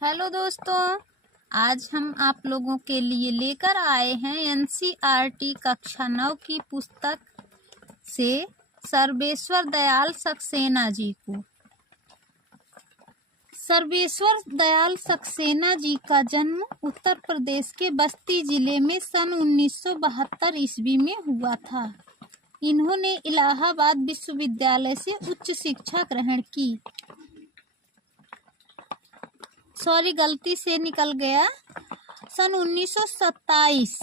Hello दोस्तों, आज हम आप लोगों के लिए लेकर आए हैं एनसीईआरटी कक्षा 9 की पुस्तक से सर्वेश्वर दयाल सक्सेना जी को। सर्वेश्वर दयाल सक्सेना जी का जन्म उत्तर प्रदेश के बस्ती जिले में सन 1972 ईस्वी में हुआ था। इन्होंने इलाहाबाद विश्वविद्यालय से उच्च शिक्षा ग्रहण की। गलती से निकल गया, सन 1927,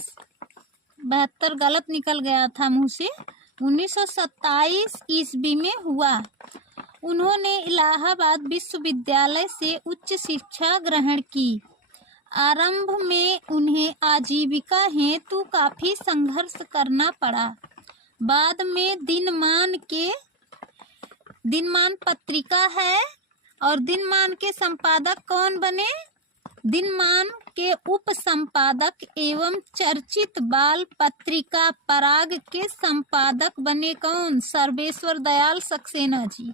72 गलत निकल गया था मुंह से। 1927 ईस्वी में हुआ। उन्होंने इलाहाबाद विश्वविद्यालय से उच्च शिक्षा ग्रहण की। आरंभ में उन्हें आजीविका हेतु काफी संघर्ष करना पड़ा। बाद में दिनमान पत्रिका है और दिनमान के संपादक कौन बने? दिनमान के उप संपादक एवं चर्चित बाल पत्रिका पराग के संपादक बने कौन? सर्वेश्वर दयाल सक्सेना जी।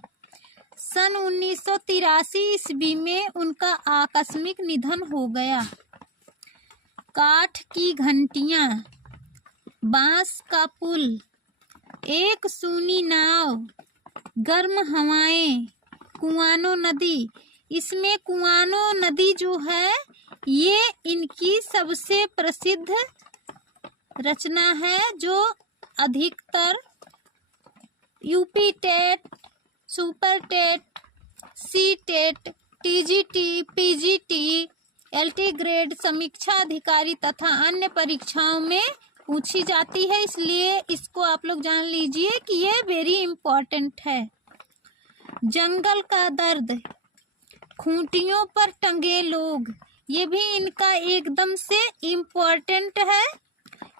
सन 1983 ईस्वी में उनका आकस्मिक निधन हो गया। काठ की घंटियां, बांस का पुल, एक सूनी नाव, गर्म हवाएं, कुआनो नदी। इसमें कुआनो नदी जो है ये इनकी सबसे प्रसिद्ध रचना है, जो अधिकतर UP TET, super TET, C TET, TGT, PGT, LT grade समीक्षा अधिकारी तथा अन्य परीक्षाओं में पूछी जाती है। इसलिए इसको आप लोग जान लीजिए कि ये वेरी इम्पोर्टेंट है। जंगल का दर्द, खूंटियों पर टंगे लोग, ये भी इनका एकदम से इम्पोर्टेंट है।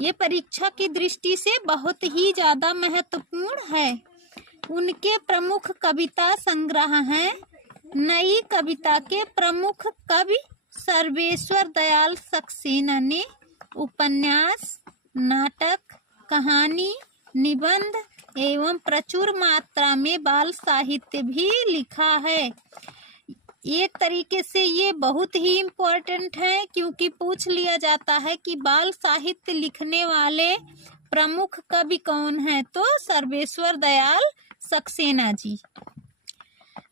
ये परीक्षा की दृष्टि से बहुत ही ज़्यादा महत्वपूर्ण है। उनके प्रमुख कविता संग्रह हैं। नई कविता के प्रमुख कवि सर्वेश्वर दयाल सक्सेना ने उपन्यास, नाटक, कहानी, निबंध एवं प्रचुर मात्रा में बाल साहित्य भी लिखा है। एक तरीके से ये बहुत ही इम्पोर्टेंट है, क्योंकि पूछ लिया जाता है कि बाल साहित्य लिखने वाले प्रमुख कवि कौन हैं, तो सर्वेश्वर दयाल सक्सेना जी।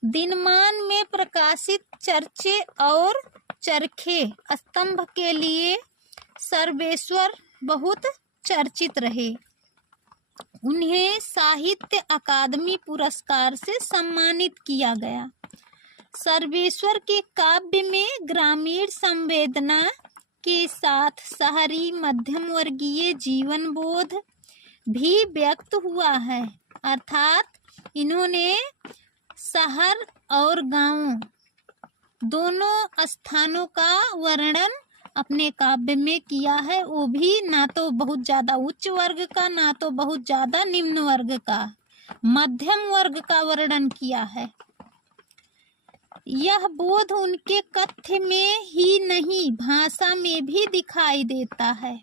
दिनमान में प्रकाशित चर्चे और चरखे स्तंभ के लिए सर्वेश्वर बहुत चर्चित रहे। उन्हें साहित्य अकादमी पुरस्कार से सम्मानित किया गया। सर्वेश्वर के काव्य में ग्रामीण संवेदना के साथ शहरी मध्यम वर्गीय जीवन बोध भी व्यक्त हुआ है। अर्थात इन्होंने शहर और गांव दोनों स्थानों का वर्णन अपने काव्य में किया है। वो भी ना तो बहुत ज्यादा उच्च वर्ग का, ना तो बहुत ज्यादा निम्न वर्ग का, मध्यम वर्ग का वर्णन किया है। यह बोध उनके कथ्य में ही नहीं, भाषा में भी दिखाई देता है।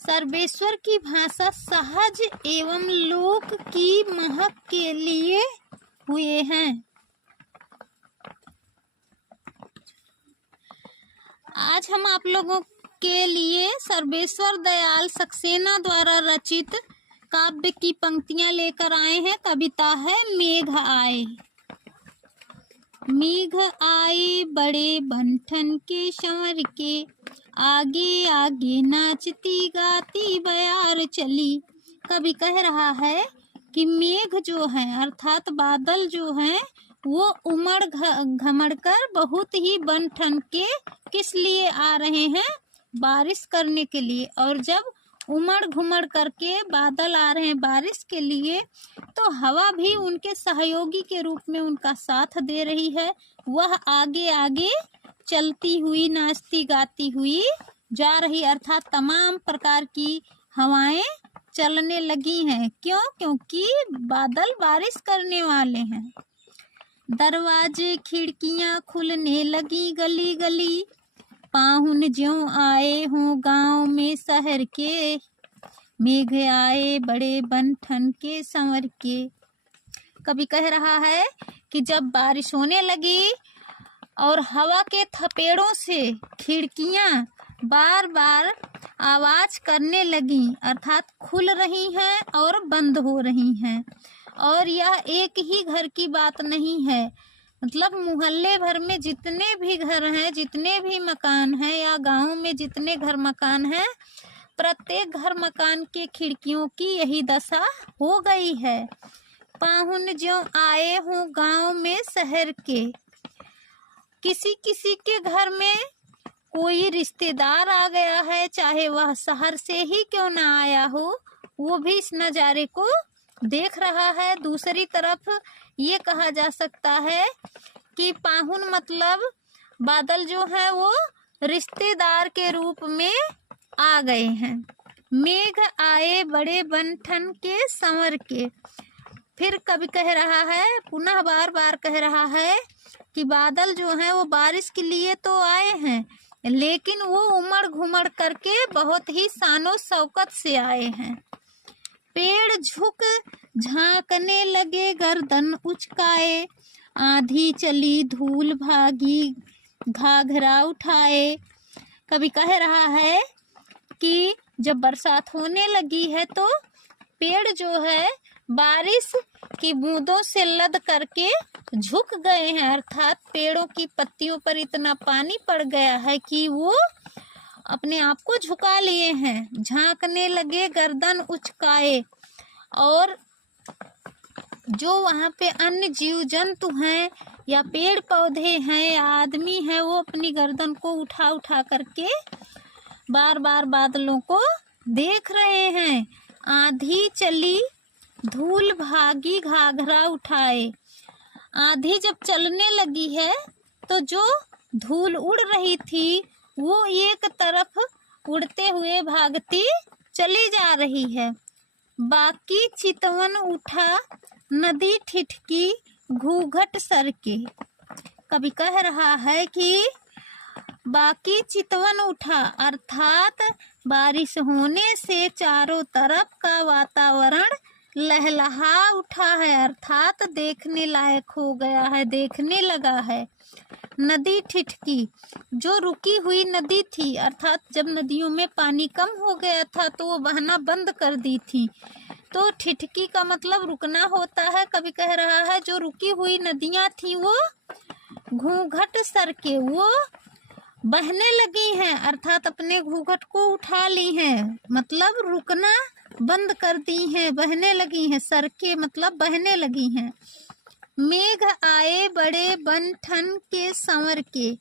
सर्वेश्वर की भाषा सहज एवं लोक की महक के लिए हुए हैं। आज हम आप लोगों के लिए सर्वेश्वर दयाल सक्सेना द्वारा रचित काव्य की पंक्तियां लेकर आए हैं। कविता है मेघ आए। मेघ आए बड़े बंठन के संवर के, आगे आगे नाचती गाती बयार चली। कवि कह रहा है कि मेघ जो है अर्थात बादल जो हैं वो उमड़ घमड़ कर बहुत ही बन ठन के किस लिए आ रहे हैं? बारिश करने के लिए। और जब उमड़ घुमड़ करके बादल आ रहे हैं बारिश के लिए, तो हवा भी उनके सहयोगी के रूप में उनका साथ दे रही है। वह आगे आगे चलती हुई, नाचती गाती हुई जा रही, अर्थात तमाम प्रकार की हवाएं चलने लगी हैं। क्यों? क्योंकि बादल बारिश करने वाले हैं। दरवाजे खिड़कियां खुलने लगी गली गली, पाहुन ज्यों आए हों गांव में शहर के, मेघ आए बड़े बन ठन के संवर के। कवि कह रहा है कि जब बारिश होने लगी और हवा के थपेड़ों से खिड़कियां बार बार आवाज करने लगी, अर्थात खुल रही हैं और बंद हो रही हैं। और यह एक ही घर की बात नहीं है, मतलब मोहल्ले भर में जितने भी घर हैं, जितने भी मकान हैं, या गांव में जितने घर मकान हैं, प्रत्येक घर मकान के खिड़कियों की यही दशा हो गई है। पाहुन ज्यों आए हों गांव में शहर के, किसी किसी के घर में कोई रिश्तेदार आ गया है, चाहे वह शहर से ही क्यों ना आया हो, वो भी इस नज़ारे को देख रहा है। दूसरी तरफ ये कहा जा सकता है कि पाहुन मतलब बादल जो है वो रिश्तेदार के रूप में आ गए हैं। मेघ आए बड़े बन ठन के संवर के, फिर कभी कह रहा है, पुनः बार बार कह रहा है कि बादल जो हैं वो बारिश के लिए तो आए हैं, लेकिन वो उमड़ घुमड़ करके बहुत ही शानो शौकत से आए हैं। पेड़ झुक झांकने लगे गर्दन उचकाए, आंधी चली धूल भागी घाघरा उठाए। कभी कह रहा है कि जब बरसात होने लगी है तो पेड़ जो है बारिश की बूंदों से लद करके झुक गए हैं, अर्थात पेड़ों की पत्तियों पर इतना पानी पड़ गया है कि वो अपने आप को झुका लिए हैं। झांकने लगे गर्दन उचकाए, और जो वहाँ पे अन्य जीव जंतु हैं या पेड़ पौधे हैं या आदमी हैं, वो अपनी गर्दन को उठा उठा करके बार बार बादलों को देख रहे हैं। आंधी चली धूल भागी घाघरा उठाए, आंधी जब चलने लगी है तो जो धूल उड़ रही थी वो एक तरफ उड़ते हुए भागती चली जा रही है। बाकी चितवन उठा नदी ठिठकी घूंघट सर के, कभी कह रहा है कि बाकी चितवन उठा, अर्थात बारिश होने से चारों तरफ का वातावरण लहलहा उठा है, अर्थात देखने लायक हो गया है, देखने लगा है। नदी ठिठकी, जो रुकी हुई नदी थी, अर्थात जब नदियों में पानी कम हो गया था तो वो बहना बंद कर दी थी, तो ठिठकी का मतलब रुकना होता है। कभी कह रहा है जो रुकी हुई नदियां थी वो घूंघट सर के, वो बहने लगी हैं, अर्थात अपने घूंघट को उठा ली हैं, मतलब रुकना बंद कर दी हैं, बहने लगी हैं। सर के मतलब बहने लगी हैं। मेघ आए बड़े बन ठन के संवर के,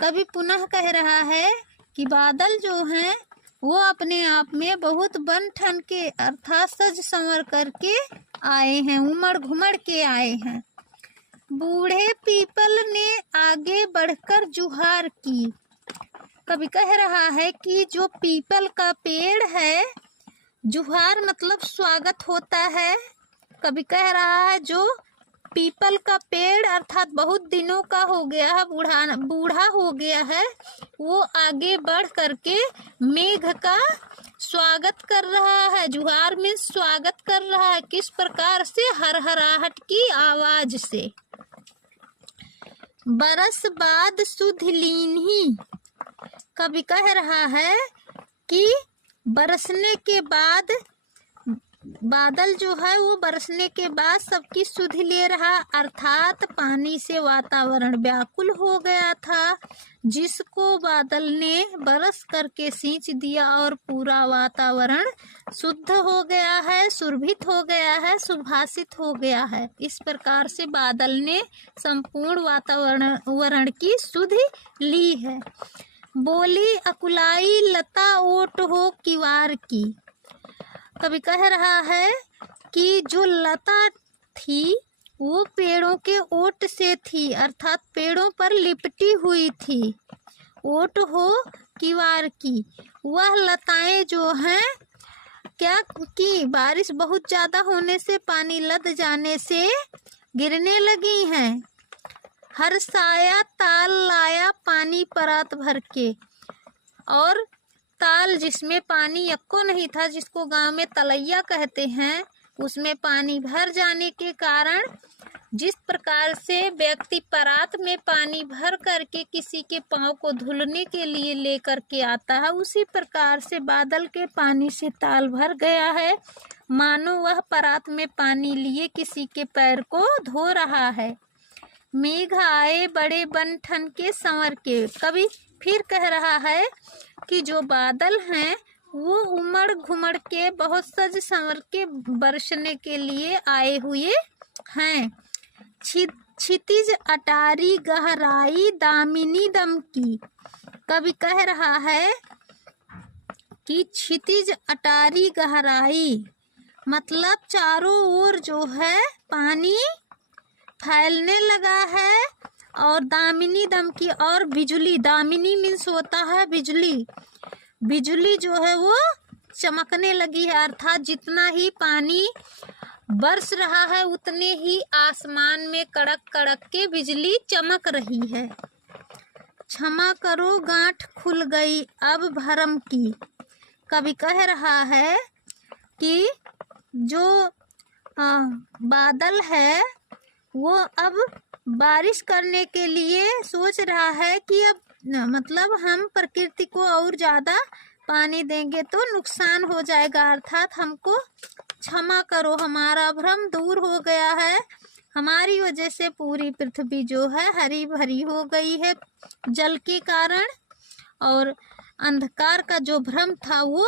कभी पुनः कह रहा है कि बादल जो हैं वो अपने आप में बहुत बन ठन के, अर्थात सज संवर करके आए हैं, उमड़ घुमड़ के आए हैं। बूढ़े पीपल ने आगे बढ़कर जुहार की, कभी कह रहा है कि जो पीपल का पेड़ है, जुहार मतलब स्वागत होता है। कभी कह रहा है जो पीपल का पेड़ अर्थात बहुत दिनों का हो गया है, बूढ़ा हो गया है, वो आगे बढ़ करके मेघ का स्वागत कर रहा है। जुहार में स्वागत कर रहा है, किस प्रकार से? हरहराहट की आवाज से। बरस बाद सुध लीन्ही, कभी कह रहा है कि बरसने के बाद, बादल जो है वो बरसने के बाद सबकी सुध ले रहा, अर्थात पानी से वातावरण व्याकुल हो गया था, जिसको बादल ने बरस करके सींच दिया और पूरा वातावरण शुद्ध हो गया है, सुरभित हो गया है, सुभाषित हो गया है। इस प्रकार से बादल ने संपूर्ण वातावरण की सुध ली है। बोली अकुलाई लता ओट हो किवार की, कभी कह रहा है कि जो लता थी वो पेड़ों के ओट से थी, अर्थात पेड़ों पर लिपटी हुई थी। ओट हो किवार की, वह लताएं जो हैं क्या की बारिश बहुत ज़्यादा होने से, पानी लद जाने से गिरने लगी हैं। हर साया ताल लाया पानी परात भर के, और ताल जिसमें पानी यक्को नहीं था, जिसको गांव में तलैया कहते हैं, उसमें पानी भर जाने के कारण जिस प्रकार से व्यक्ति परात में पानी भर करके किसी के पाँव को धुलने के लिए लेकर के आता है, उसी प्रकार से बादल के पानी से ताल भर गया है, मानो वह परात में पानी लिए किसी के पैर को धो रहा है। मेघ आए बड़े बन ठन के संवर के। कवि फिर कह रहा है कि जो बादल हैं वो उमड़ घुमड़ के बहुत सज संवर के बरसने के लिए आए हुए हैं। क्षितिज अटारी गहराई दामिनी दम की। कवि कह रहा है कि क्षितिज अटारी गहराई मतलब चारों ओर जो है पानी फैलने लगा है, और दामिनी दम की, और बिजली, दामिनी मीन्स होता है बिजली, बिजली जो है वो चमकने लगी है, अर्थात जितना ही पानी बरस रहा है उतने ही आसमान में कड़क कड़क के बिजली चमक रही है। क्षमा करो गांठ खुल गई अब भरम की। कवि कह रहा है कि जो बादल है वो अब बारिश करने के लिए सोच रहा है कि अब मतलब हम प्रकृति को और ज़्यादा पानी देंगे तो नुकसान हो जाएगा, अर्थात हमको क्षमा करो, हमारा भ्रम दूर हो गया है, हमारी वजह से पूरी पृथ्वी जो है हरी भरी हो गई है जल के कारण, और अंधकार का जो भ्रम था वो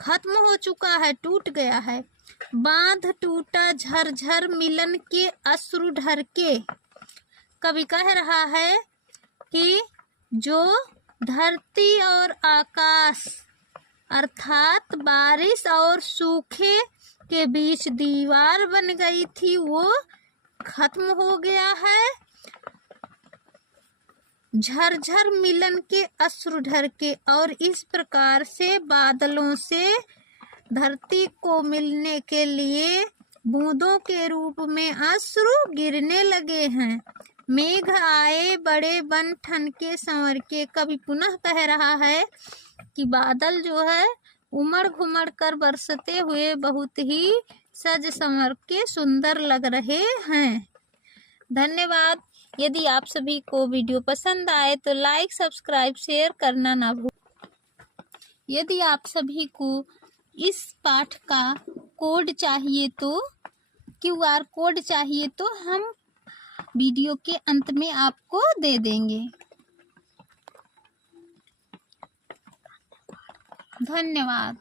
खत्म हो चुका है, टूट गया है। बांध टूटा झरझर मिलन के अश्रु ढर के। कवि कह रहा है कि जो धरती और आकाश अर्थात बारिश और सूखे के बीच दीवार बन गई थी वो खत्म हो गया है। झरझर मिलन के अश्रु ढर के, और इस प्रकार से बादलों से धरती को मिलने के लिए बूंदों के रूप में अश्रु गिरने लगे हैं। मेघ आए बड़े बन ठन के संवर के। कवि पुनः कह रहा है कि बादल जो है उमड़ घुमड़ कर बरसते हुए बहुत ही सज संवर के सुंदर लग रहे हैं। धन्यवाद। यदि आप सभी को वीडियो पसंद आए तो लाइक, सब्सक्राइब, शेयर करना ना भूलें। यदि आप सभी को इस पाठ का कोड चाहिए तो QR कोड चाहिए तो हम वीडियो के अंत में आपको दे देंगे। धन्यवाद।